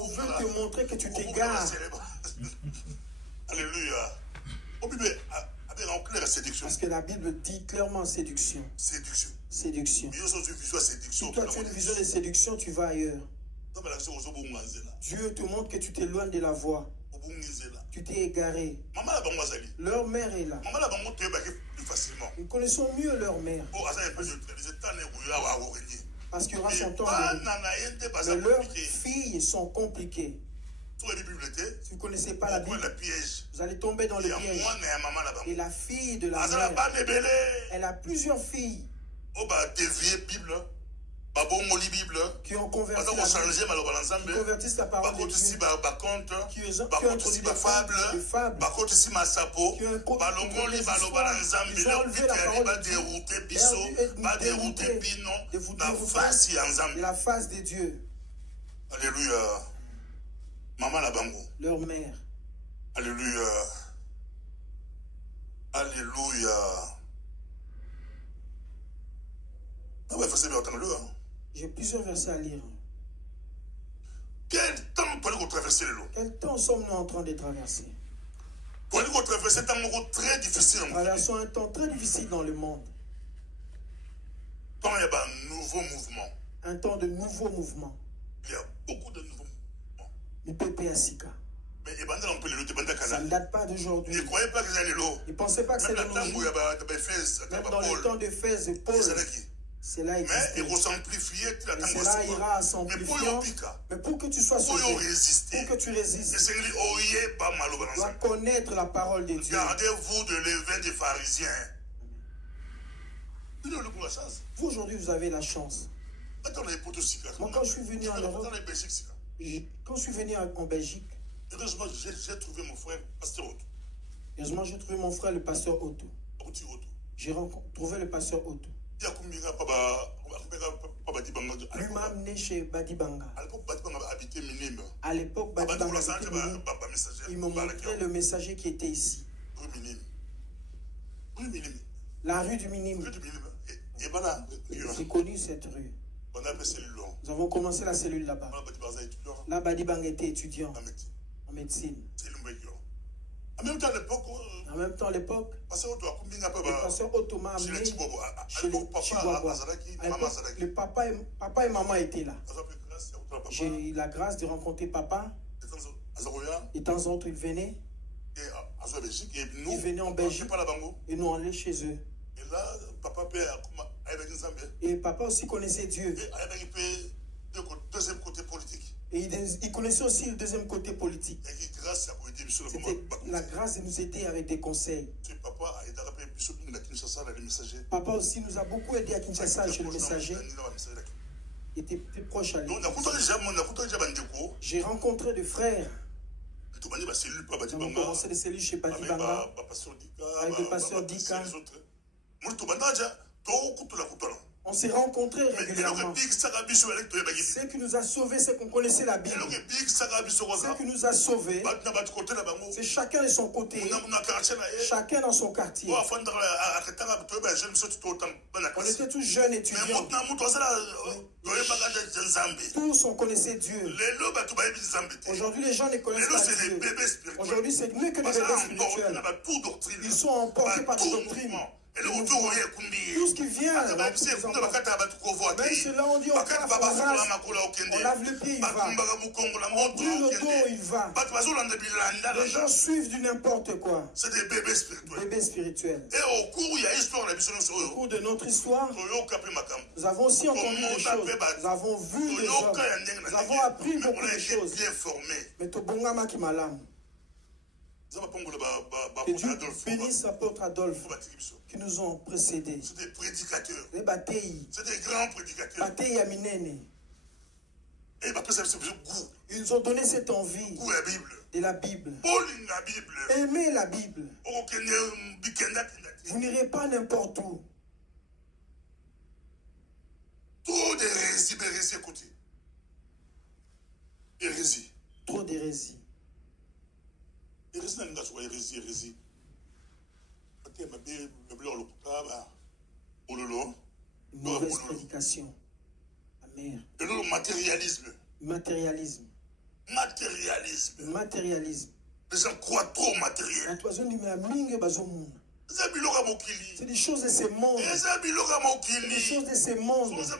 veut te montrer que tu t'égares. Alléluia. Parce que la Bible dit clairement séduction. Séduction. Si toi tu as une vision de séduction, tu vas ailleurs. Dieu te montre que tu t'éloignes de la voie. Tu t'es égaré. Leur mère est là. Nous connaissons mieux leur mère. Parce qu'il y aura son temps de... Mais leurs filles sont compliquées. Si vous ne connaissez pas la Bible, vous allez tomber dans le piège. Et la fille de la mère, elle a plusieurs filles qui ont converti la Bible, qui convertissent la parole de Dieu, qui ont introduit des fables, qui ont enlevé la parole de Dieu, de la face de Dieu. Alléluia. Maman la bango. Leur mère. Alléluia. Alléluia. Ah ouais, il faut se mettre en le. J'ai plusieurs versets à lire. Quel temps pour traverser l'eau? Quel temps sommes-nous en train de traverser? Pour traverser un temps très difficile. Traversons un temps très difficile dans le monde. Quand il y a un nouveau mouvement. Un temps de nouveaux mouvements. Il y a beaucoup de nouveaux mouvements. Mais ça ne date pas d'aujourd'hui. Ils ne croyaient pas que c'était l'eau. Ils ne pensaient pas que c'était l'eau. Même dans le temps de Fès et Paul, cela existait. Mais cela ira s'amplifiant. Mais pour que tu sois sauvé, pour que tu résistes, tu dois connaître la parole de Dieu. Gardez-vous de levain des pharisiens. Vous, aujourd'hui, vous avez la chance. Moi, quand je suis venu en Europe, quand je suis venu en Belgique, heureusement, j'ai trouvé mon frère, pasteur Otto. Heureusement, j'ai trouvé mon frère, le pasteur Otto. J'ai trouvé le pasteur Otto. Lui m'a amené chez Badibanga. À l'époque, Badibanga habitait Minimbe. Il me montrait le messager qui était ici. La rue du Minimbe. J'ai connu cette rue. Nous avons commencé la cellule là-bas. Là, Badibanga était étudiant en médecine. En même temps, à l'époque, le pasteur Otto m'a amené chez les Chihuahua. Le papa et maman étaient là. J'ai eu la grâce de rencontrer papa. Et de temps en temps, il venait. Il venait en Belgique et nous allait chez eux. Et papa aussi connaissait Dieu. Et il connaissait aussi le deuxième côté politique. C'était la grâce de nous aider avec des conseils. Papa aussi nous a beaucoup aidé à Kinshasa chez le messager. Il était proche à lui. J'ai rencontré des frères. Nous avons commencé des cellules chez Badibanga avec le pasteur Dika. On s'est rencontrés régulièrement. Ce qui nous a sauvés, c'est qu'on connaissait la Bible. Ce qui nous a sauvés, c'est chacun de son côté, chacun dans son quartier. On était tous jeunes étudiants. Tous on connaissait Dieu. Aujourd'hui, les gens ne connaissent pas Dieu. Aujourd'hui, c'est mieux que les bébés spirituels. Ils sont emportés par des doctrines. Tout ce qui vient, même cela on dit on lave le pied, il va. On brûle le dos, il va. Les gens suivent du n'importe quoi. C'est des bébés spirituels. Bébés spirituels. Et au cours de notre histoire, nous avons aussi entendu des choses. Nous avons vu des hommes. Nous avons appris beaucoup de choses. Mais Tobongama qui malam. Que Dieu bénisse l'apôtre Adolphe qui nous ont précédés. C'est des prédicateurs. C'est des grands prédicateurs. Et ils nous ont donné cette envie de la Bible. Aimez la Bible. Vous n'irez pas n'importe où. Trop d'hérésie, écoutez. Hérésie. Trop d'hérésie. Hérésie. Une mauvaise prédication. Amen. Le matérialisme. Matérialisme. Les gens croient trop au matériel. C'est des choses de ces mondes. Des choses de ces mondes. Si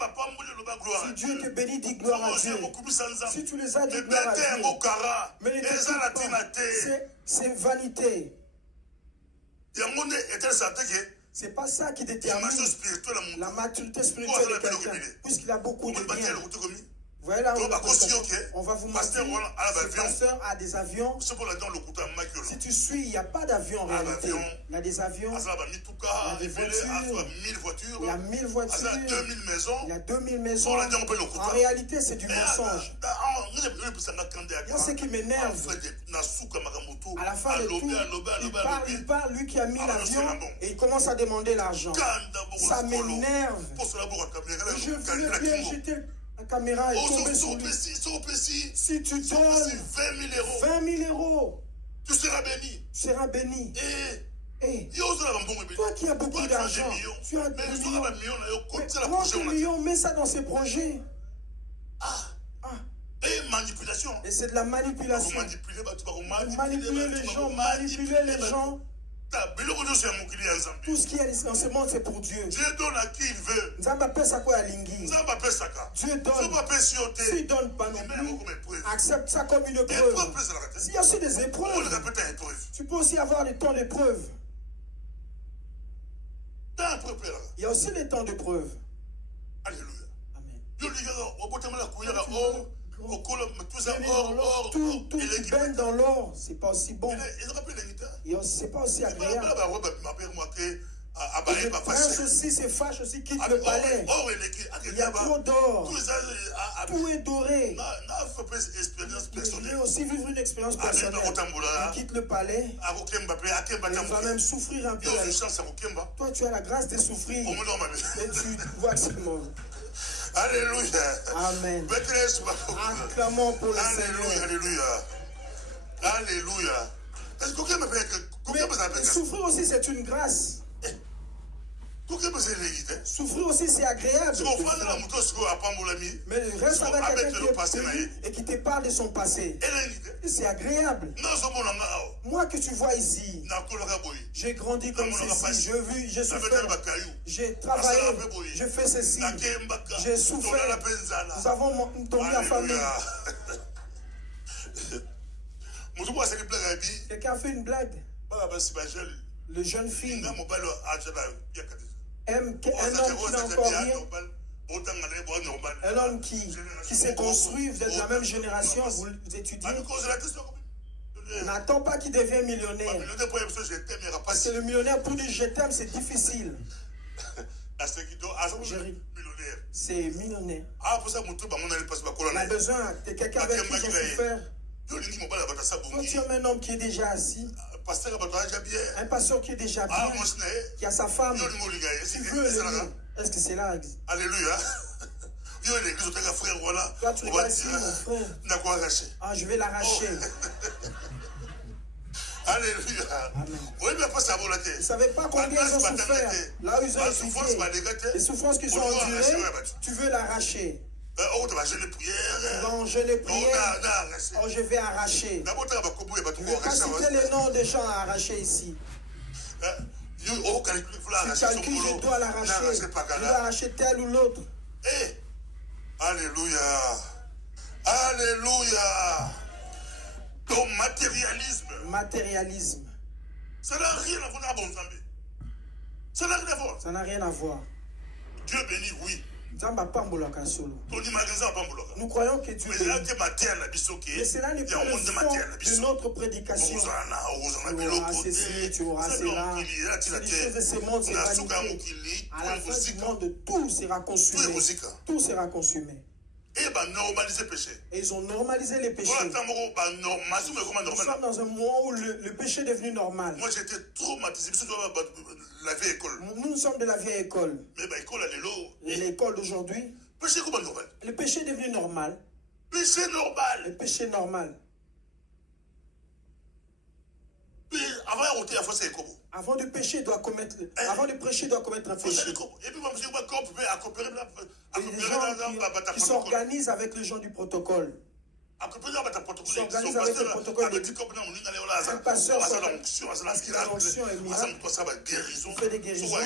Dieu te bénit, dis gloire à Dieu. Si tu les as, dis gloire à Dieu. Mais ne c'est vanité. C'est pas ça qui détermine la maturité spirituelle de quelqu'un. Puisqu'il a beaucoup de biens. Vous voyez là, on va vous montrer. Ce pasteur a des avions. Si tu suis, il n'y a pas d'avion en réalité. Il y a des avions, il y a des voitures, il y a 1000 voitures, il y a 2000 maisons. En réalité, c'est du mensonge. Moi, ce qui m'énerve, à la fin de tout, il parle, lui qui a mis l'avion, et il commence à demander l'argent. Ça m'énerve. Je voulais bien jeter la caméra et tomber sur lui. Si tu donnes 20 000 euros, tu seras béni. Tu seras béni. Toi qui as beaucoup d'argent, tu as 2 millions. Prends 2 millions, mets ça dans ses projets. Et manipulation. Et c'est de la manipulation. Manipuler les gens, manipuler les gens. Tout ce qui est dans ce monde, c'est pour Dieu. Dieu donne à qui il veut. Dieu donne. S'il ne donne pas non plus, accepte ça comme une preuve. Il y a aussi des épreuves. Tu peux aussi avoir des temps d'épreuve. Il y a aussi des temps d'épreuve. Alléluia. Amen. Tout qui baigne dans l'or, c'est pas aussi bon. C'est pas aussi agréable. Le prince aussi se fâche aussi, quitte le palais. Il y a trop d'or. Tout est doré. Il veut aussi vivre une expérience personnelle. Il quitte le palais. Il va même souffrir un peu. Toi, tu as la grâce de souffrir. Mais tu vois seulement. Alléluia. Amen. Acclamons pour le Seigneur. Alléluia. Alléluia. Mais souffrir aussi, c'est une grâce. Souffrir aussi, c'est agréable. Mais reste avec quelqu'un qui est payé et qui te parle de son passé. C'est agréable. Moi que tu vois ici, j'ai grandi comme ceci. J'ai vu, j'ai souffert. J'ai travaillé. J'ai fait ceci. J'ai souffert. Nous avons tombé la famille. Quelqu'un a fait une blague. Le jeune fille aime un homme qui n'a encore rien. Un homme qui s'est construit, vous êtes de la même génération, vous étudiez. N'attends pas qu'il devienne millionnaire. Parce que le millionnaire, pour dire je t'aime, c'est difficile. C'est millionnaire. Il a besoin de quelqu'un avec qui j'ai souffert. Toi, tu aimes un homme qui est déjà assis. Un pasteur qui est déjà bien, qui a sa femme. Tu veux le lieu. Est-ce que c'est là? Alléluia. Toi, tu regardes ici, mon frère. Ah, je vais l'arracher. Alléluia. Vous ne savez pas combien ils ont souffert. Là où ils ont étudié. Les souffrances qu'ils ont endurées, tu veux l'arracher. Tu vas enchaîner prières. Oh, je vais arracher. Je ne vais pas citer les noms des gens à arracher ici. Tu calcules, je dois l'arracher. Je dois arracher tel ou l'autre. Alléluia. Alléluia. Ton matérialisme. Matérialisme. Ça n'a rien à voir. Ça n'a rien à voir. Ça n'a rien à voir. Dieu bénit, oui. Nous croyons que Dieu bénit. Mais cela n'est pas le fond de notre prédication. Tu auras ceci, tu auras cela. C'est des choses de ce monde, c'est vanité. À la fin du monde, tout sera consumé. Tout sera consumé. Et ils ont normalisé les péchés. Nous sommes dans un moment où le péché est devenu normal. Moi j'étais traumatisé. Nous sommes de la vieille école. L'école d'aujourd'hui, le péché est devenu normal. Péché normal. Le péché normal. Avant de pécher, avant de prêcher, il doit commettre un péché. Et les gens qui s'organisent avec les gens du protocole. Ils s'organisent avec le protocole. Un pasteur, la onction est miracle. Il fait des guérisons.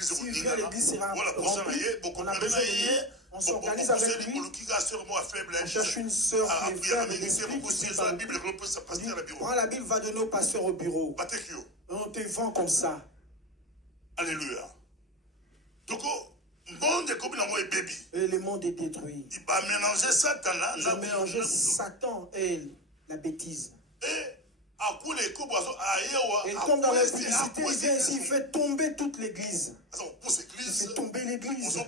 S'il vient, l'église sera remplie. On a besoin de lui. On s'organise avec lui. On cherche une sœur qui est faible d'esprit. Prends la Bible, va donner au pasteur au bureau. On te vend comme ça. Alléluia. Donc, monde est comme un bébé. Et le monde est détruit. Il va mélanger Satan. Ils ont mélangé Satan et la bêtise. Et il tombe dans la publicité, il vient ici, il fait tomber toute l'église. Il fait tomber l'église.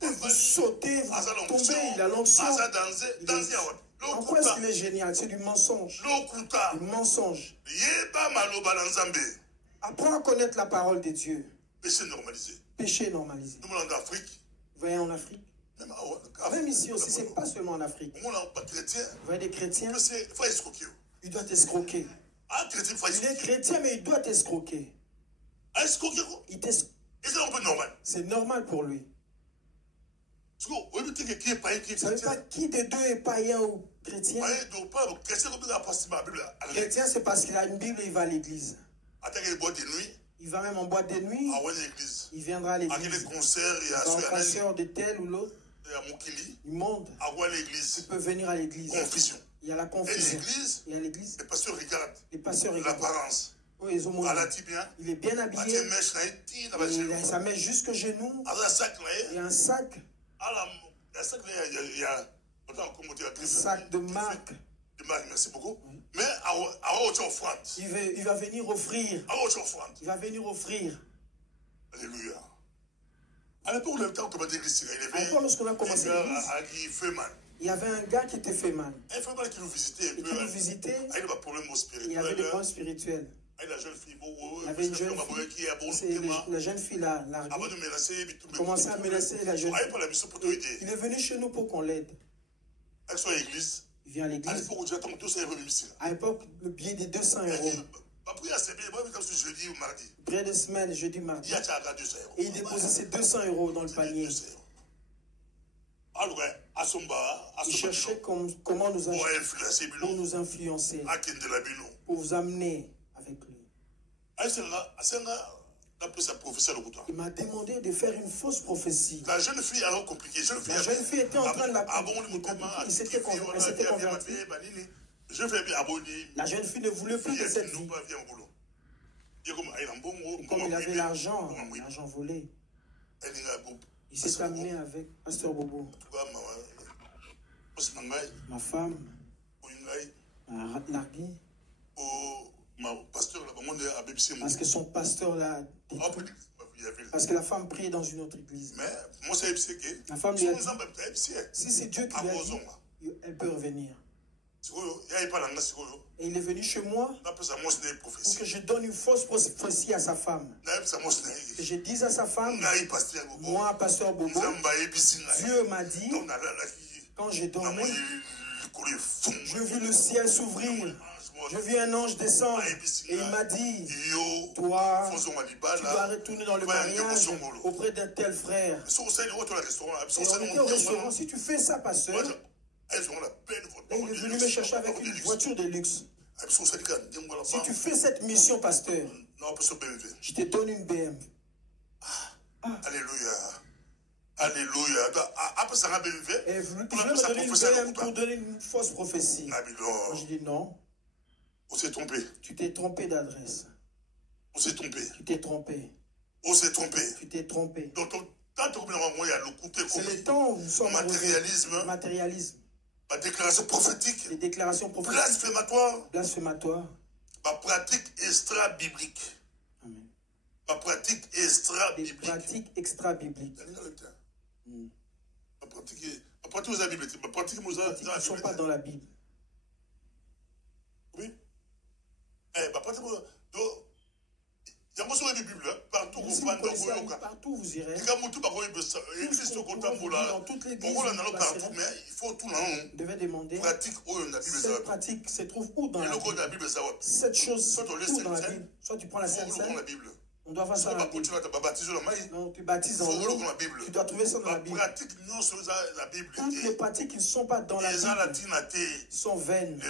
Vous sautez, vous tombez, il a l'onction. En quoi est-ce qu'il est génial? C'est du mensonge. Du mensonge. Apprends à connaître la parole de Dieu. Péché normalisé. Péché normalisé. Nous sommes en Afrique. Vous voyez en Afrique. Même ici aussi, ce n'est pas seulement en Afrique. Vous voyez des chrétiens. Il doit t'escroquer. Il est chrétien, mais il doit t'escroquer. C'est normal pour lui. Vous ne savez pas qui des deux est païen ou chrétien? Chrétien, c'est parce qu'il a une Bible et il va à l'église. Il va même en boîte de nuit. Il viendra à l'église. Il va en concert de tel ou l'autre. Il monte. Il peut venir à l'église. Il y a la confusion. Et à l'église, les pasteurs regardent l'apparence. Oh, il est bien habillé. Il a sa mèche jusqu'au genou. Il y a un sac. Sac de marque. Merci beaucoup. Mais il va venir offrir. Il va venir offrir. Alléluia. À l'époque, lorsqu'on a commencé l'église, il y avait un gars qui était fait mal. Qui nous visitait. Qui nous visitait. Il avait des problèmes spirituels. Il y avait une jeune fille. La jeune fille l'a largué. Il commençait à menacer la jeune fille. Il est venu chez nous pour qu'on l'aide. Il vient à l'église. À l'époque, le billet de 200 €. Prière de semaine, jeudi, mardi. Et il déposait ses 200 € dans le panier. Il cherchait comment nous acheter pour nous influencer, pour vous amener avec lui. Il m'a demandé de faire une fausse prophétie. La jeune fille a compliqué. La jeune fille était en train de la compliquer. Elle s'était convertie. La jeune fille ne voulait plus de cette vie. Et comme il avait l'argent volé, il s'est amené avec Pasteur Bobo. Ma femme m'a largué. Parce que son pasteur l'a détruit. Parce que la femme priait dans une autre église. La femme lui a dit, si c'est Dieu qui l'a dit, elle peut revenir. Et il est venu chez moi pour que je donne une fausse prophétie à sa femme. Que je dise à sa femme, moi, Pasteur Bobo, Dieu m'a dit, quand j'ai dormi, je vis le ciel s'ouvrir. Je vis un ange descendre et il m'a dit, toi, tu dois retourner dans le mariage auprès d'un tel frère. Et on était au restaurant. Si tu fais ça, pasteur, et il est venu me chercher avec une voiture de luxe. Si tu fais cette mission, pasteur, je te donne une BM. Alléluia. Alléluia. Et je vais me donner une BM pour donner une fausse prophétie. Moi, je dis non. On s'est trompé. Tu t'es trompé d'adresse. On s'est trompé. Tu t'es trompé. On s'est trompé. Tu t'es trompé. Donc, c'est le temps où nous sommes matérialisme. Matérialisme. La déclaration prophétique. Les déclarations prophétiques. Blasphématoire. Blasphématoire. La pratique extra-biblique. Amen. La pratique extra-biblique. Des pratiques extra-bibliques. La pratique aux Bible. La pratique aux Bible. Qui ne sont pas dans la Bible. Oui. Partout vous irez. Dans toutes les églises, vous devez demander cette pratique se trouve où dans la Bible. Cette chose se trouve où dans la Bible. Soit tu prends la Sainte Seine, on doit faire ça dans la Bible. Non, tu baptises en eau, tu dois trouver ça dans la Bible. Toutes les pratiques qui ne sont pas dans la Bible sont vaines.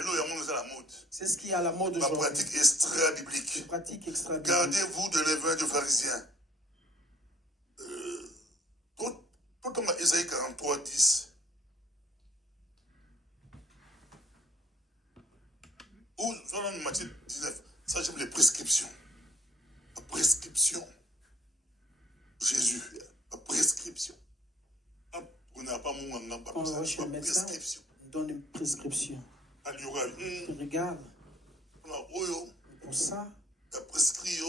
C'est ce qui est à la mode aujourd'hui. La pratique extra-biblique. Gardez-vous de levain de pharisiens. Isaïe 43, 10. Ou dans Matthieu 19. Ça, j'aime les prescriptions. La prescription. Jésus, la prescription. On n'a pas mon quand on va chez le médecin, on donne une prescription. Tu regardes. Pour ça, tu prescris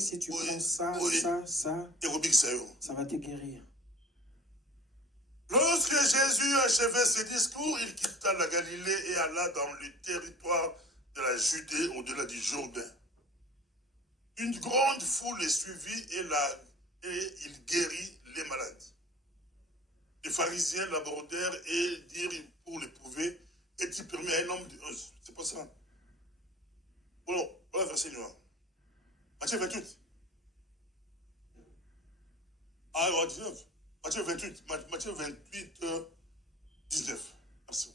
si tu prends ça, ça va te guérir. Lorsque Jésus achevait ses discours, il quitta la Galilée et alla dans le territoire de la Judée au-delà du Jourdain. Une grande foule le suivit et il guérit les malades. Les pharisiens l'abordèrent et dirent pour l'éprouver, est-il permis à un homme de... C'est pas ça. Voilà verset noir. Matthieu 28. Ah, 19. Matthieu 28, 19. Merci.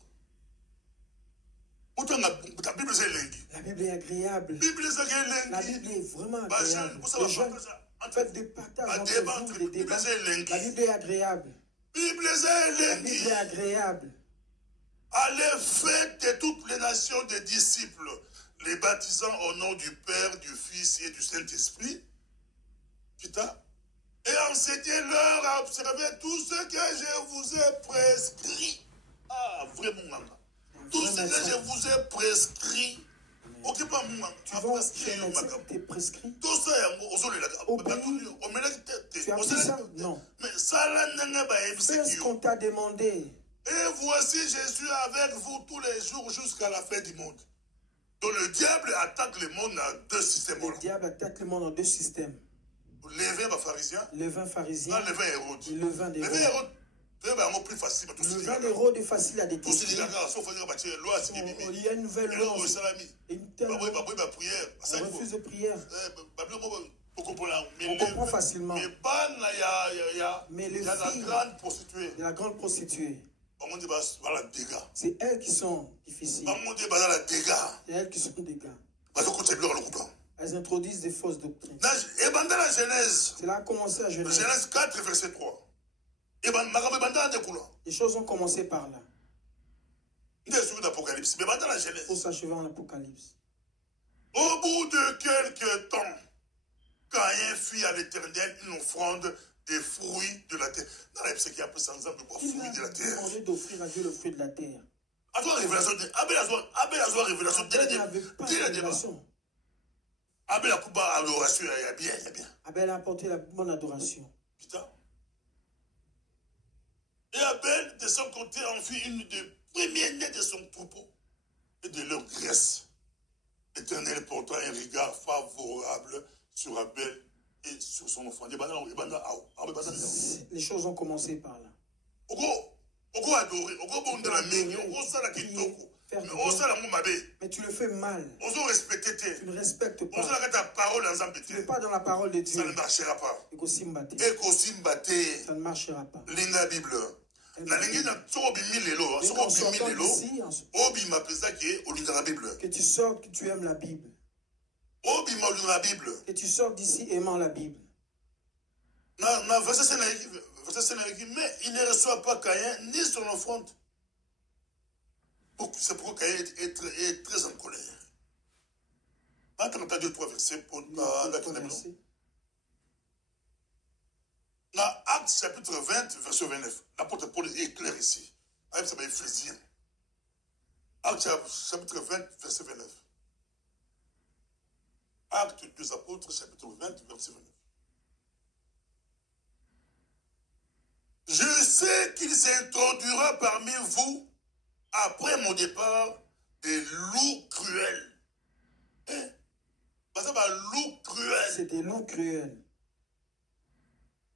La Bible est agréable. La Bible est vraiment agréable. Les gens font des partages entre vous, des débats. La Bible est agréable. La Bible est agréable. Allez, faites de toutes les nations des disciples, les baptisant au nom du Père, du Fils et du Saint-Esprit. Et enseignez-leur à observer tout ce que je vous ai prescrit. Ah, vraiment, maman. Tout ce que je vous ai prescrit. Ok, pas moi. Tu vas chez le médecin, t'es prescrit. Tout ça, tu as pris ça? Non. Mais ça, c'est ce qu'on t'a demandé. Et voici Jésus avec vous tous les jours jusqu'à la fin du monde. Donc le diable attaque le monde dans deux systèmes. Le diable attaque le monde dans deux systèmes. Le vin pharisien. Le vin Hérode. Le vin d'Hérode. Le vin d'Hérode est facile à détester. Il y a une nouvelle loi. On refuse de prière. On comprend facilement. Mais les filles de la grande prostituée, c'est elles qui sont difficiles. C'est elles qui sont dégâts. Elles introduisent des fausses doctrines. Cela a commencé à Genèse. Genèse 4, verset 3. Les choses ont commencé par là. Pour s'achever en Apocalypse. Au bout de quelques temps, Caïn fit à l'Éternel une offrande des fruits de la terre. Dans la qui a pris sans exemple de fruits de la terre. Il a demandé d'offrir à Dieu le fruit de la terre. Abel a révélation. Abel a coupé adoration, il y a bien. Abel a apporté la bonne adoration. Putain. Et Abel, de son côté, en fit une des premières-nés de son troupeau et de leur graisse. L'Éternel porta un regard favorable sur Abel et sur son enfant. Les choses ont commencé par là. Mais tu le fais mal. Tu ne respectes pas. Tu n'es pas dans la parole de Dieu. Ça ne marchera pas. Ça ne marchera pas. La Bible. Que tu sors, que tu aimes la Bible. Que tu sors d'ici aimant la Bible. Mais il ne reçoit pas Caïn ni son offrande. C'est pourquoi Caïn est très en colère. Attends, 2-3 versets pour dans Actes chapitre 20, verset 29. L'apôtre Paul est clair ici. Actes chapitre 20, verset 29. Actes des apôtres, chapitre 20, verset 29. Je sais qu'il s'introduira parmi vous, après mon départ, des loups cruels. Hein? Loups cruels. C'est des loups cruels.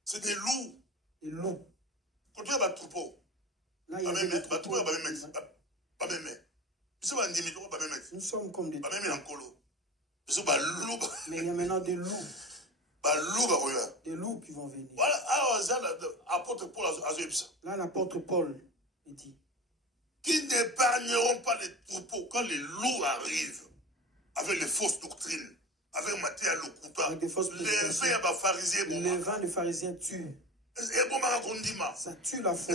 C'est des loups. Des loups. Quand tu as un troupeau, là, il y a des troupeaux. Nous sommes comme des troupeaux. Mais il y a maintenant des loups. Des loups qui vont venir. Là, l'apôtre Paul dit qui n'épargneront pas les troupeaux quand les loups arrivent avec les fausses doctrines, avec Matthieu Lokuta, les vins des pharisiens tuent. Ça tue la foi.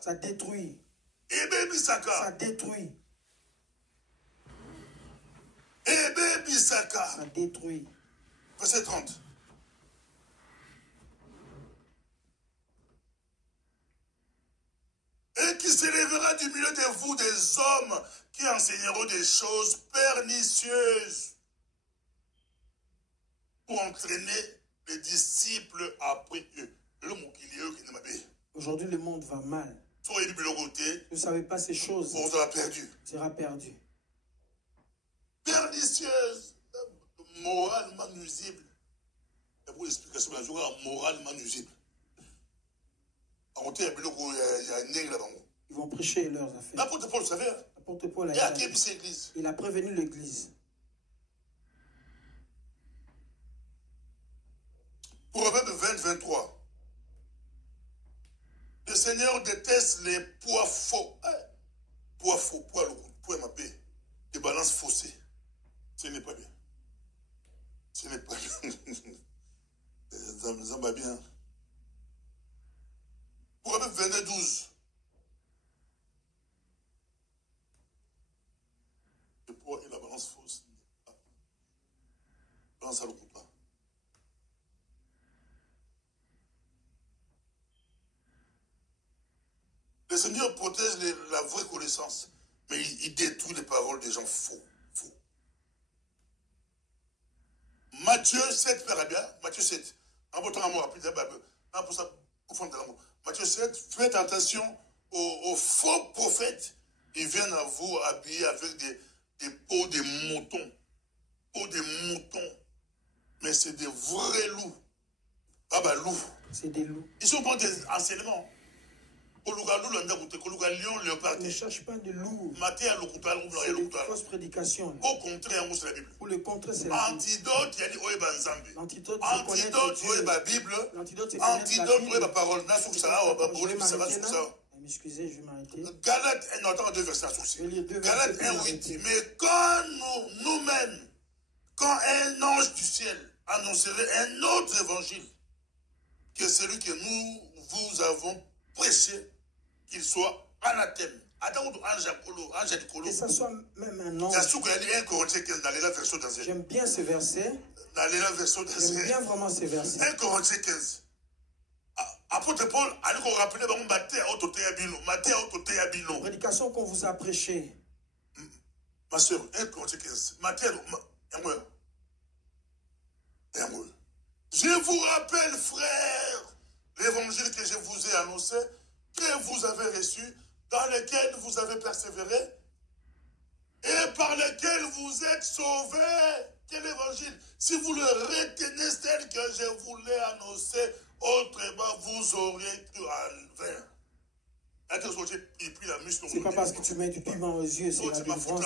Ça détruit. Ça détruit. Ça détruit. Verset 30. s'élèvera du milieu de vous des hommes qui enseigneront des choses pernicieuses pour entraîner les disciples après eux. Aujourd'hui, le monde va mal. Vous ne savez pas ces choses. On sera perdu. Sera perdu. Pernicieuse, moralement nuisible. Il y a beaucoup d'explications, mais moralement nuisible. Ils vont prêcher leurs affaires. L'apôtre Paul savait. L'apôtre Paul a il a prévenu l'Église. Proverbe 20-23. Le Seigneur déteste les poids faux. Poids faux, poids mapé. Des balances faussées. Ce n'est pas bien. Ce n'est pas bien. Ça va bien. Proverbe 22-12. Le poids et la balance fausse. Balance à l'autre pas. Le Seigneur protège la vraie connaissance, mais il détruit les paroles des gens faux. Matthieu 7, Père bien. Matthieu 7. En votre amour rapide, pour ça, au fond de l'amour. Matthieu 7, faites attention aux faux prophètes. Ils viennent à vous habillés avec des peaux de moutons. Peaux de moutons. Mais c'est des vrais loups. Ah bah loups. C'est des loups. Ils sont pour des enseignements. Ne cherche pas de loups. C'est une fausse prédication. Au contraire, c'est la Bible. Pour le contraire, c'est la Bible. Antidote, il y a dit l'antidote, c'est la Bible. L'antidote, c'est la parole. Excusez, je vais m'arrêter. Galate 1, attends, 2 versets. Galate 1, 8. Mais quand nous-mêmes, quand un ange du ciel annoncerait un autre évangile que celui que nous vous avons prêché, qu'il soit anathème. Que ça soit même un ange. J'aime bien ce verset. J'aime bien vraiment ce verset. 1 Corinthiens 15. Apôtre Paul a dit qu'on rappelait la prédication qu'on vous a prêchée. Ma soeur, 1 Corinthiens 15. Je vous rappelle, frère, l'évangile que je vous ai annoncé, que vous avez reçu, dans lequel vous avez persévéré, et par lequel vous êtes sauvés. Quel évangile? Si vous le retenez tel que je vous l'ai annoncé, autrement vous auriez cru en vain. C'est pas parce que tu mets du piment aux yeux, c'est la délivrance.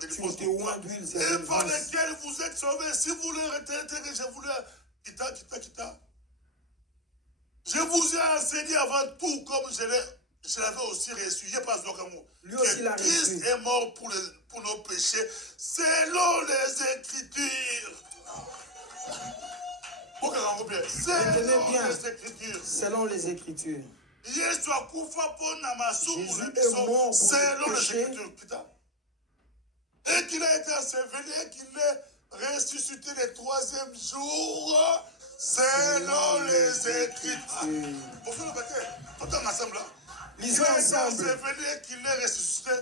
Tu te oins d'huile, c'est la délivrance. Et par lequel vous êtes sauvés, si vous le retenez tel que je vous l'ai... Kita. Je vous ai enseigné avant tout, comme je l'avais aussi reçu. Lui aussi l'a reçu. Christ est mort pour nos péchés, selon les Écritures. Retenez bien, selon les Écritures. Jésus est mort pour selon le les péché. Écritures. Et qu'il a été enseveli et qu'il est ressuscité le 3e jour. Selon les Écritures. Lisons ensemble. Qu'il est ressuscité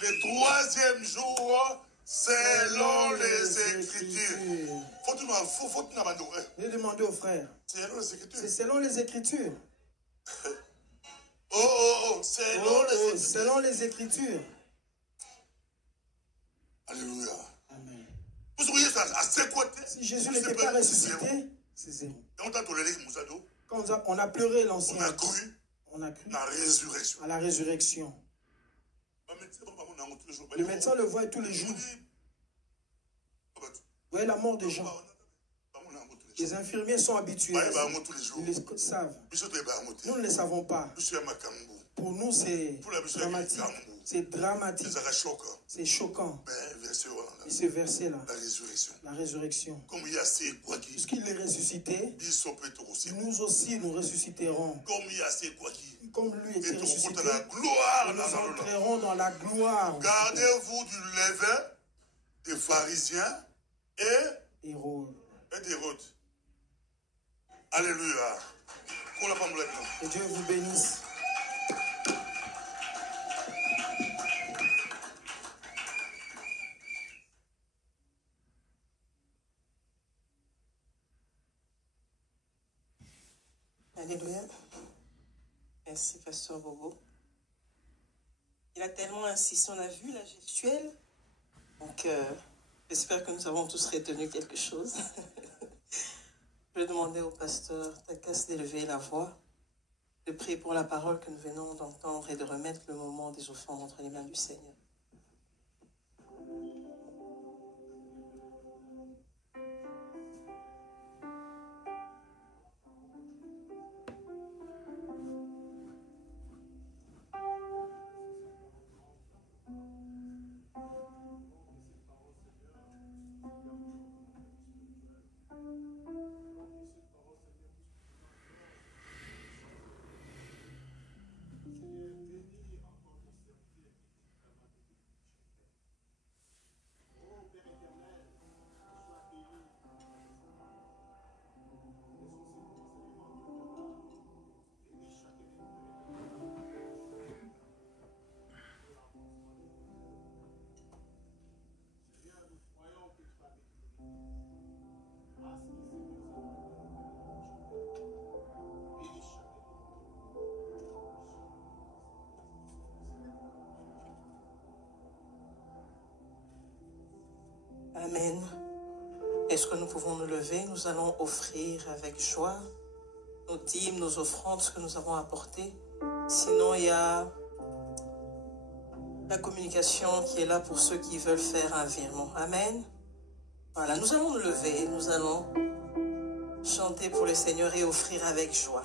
le 3e jour. Selon les Écritures. Faut Je demandé aux frères. C'est selon les Écritures. Selon les Écritures. Alléluia. Amen. Vous voyez ça, à ses côtés. Si Jésus n'était pas ressuscité, c'est zéro. Quand on a pleuré l'ancien. On a cru à la résurrection. Le médecin le voit tous les jours. Vous voyez la mort des gens. Les infirmiers sont habitués. Ils les savent. Nous ne les savons pas. Pour nous, c'est dramatique. C'est dramatique. C'est choquant. Et ce verset-là, la résurrection. Puisqu'il est ressuscité, nous aussi nous ressusciterons. Comme lui était ressuscité, nous entrerons dans la gloire. Gardez-vous du levain des pharisiens et d'Hérode. Alléluia. Que Dieu vous bénisse. Alléluia. Merci, Pasteur Bobo. Il a tellement insisté, on a vu la gestuelle. Donc, j'espère que nous avons tous retenu quelque chose. Je vais demander au pasteur Takas d'élever la voix, de prier pour la parole que nous venons d'entendre et de remettre le moment des offrandes entre les mains du Seigneur. Amen. Est-ce que nous pouvons nous lever? Nous allons offrir avec joie nos dîmes, nos offrandes, ce que nous avons apporté. Sinon, il y a la communication qui est là pour ceux qui veulent faire un virement. Amen. Voilà, nous allons nous lever, nous allons chanter pour le Seigneur et offrir avec joie.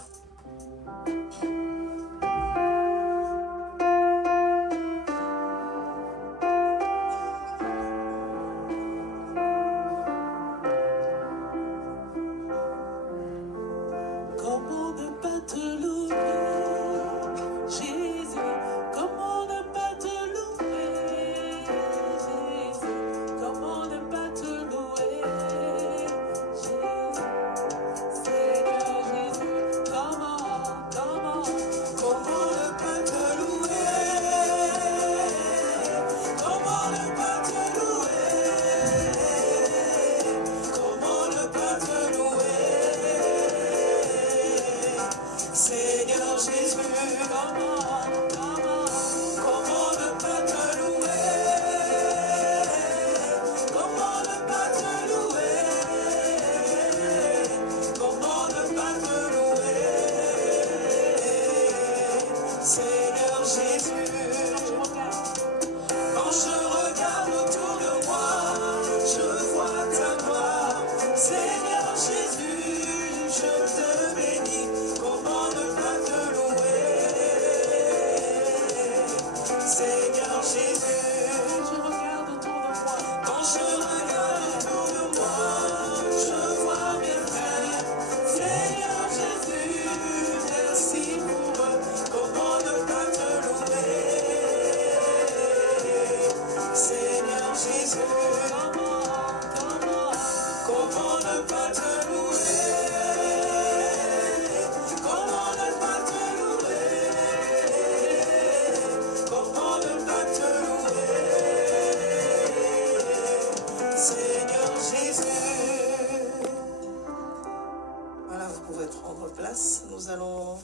Nous allons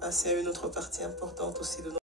passer à une autre partie importante aussi de notre